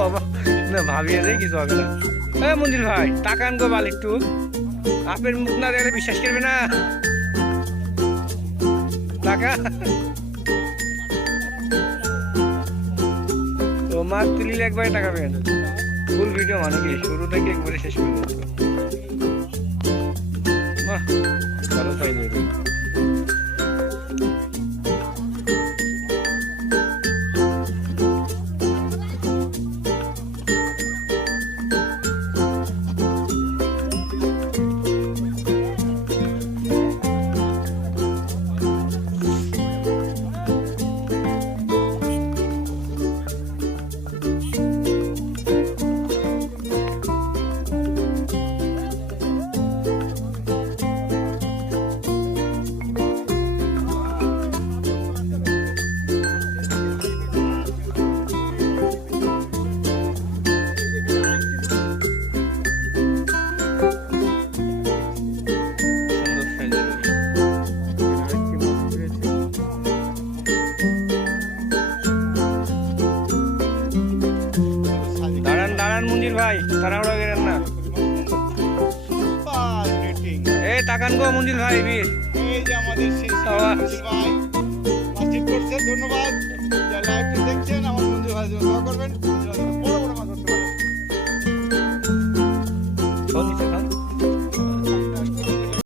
বাবা না ভাবিয়ে দেয় কিছু হবে না। হ্যাঁ মঞ্জিল ভাই তাকান গো বাল একটু, আপের মুখ না দেখলে বিশ্বাস করবে না। টাকা তো মাছ তুলিলে একবারে টাকা পেন। ফুল ভিডিও মানে কি শুরু থেকে একবারে শেষ পর্যন্ত। বাহ ভালো সাইজ হয়েছে। মঞ্জিল ভাই তাড়াহুড়া করেন না। এই তাকান গো মঞ্জিল ভাই বীর, এই যে আমাদের মঞ্জিল ভাই মাস্টার করছে। ধন্যবাদ যারা লাইভটি দেখছেন, আমার মঞ্জিল ভাই দোয়া করবেন।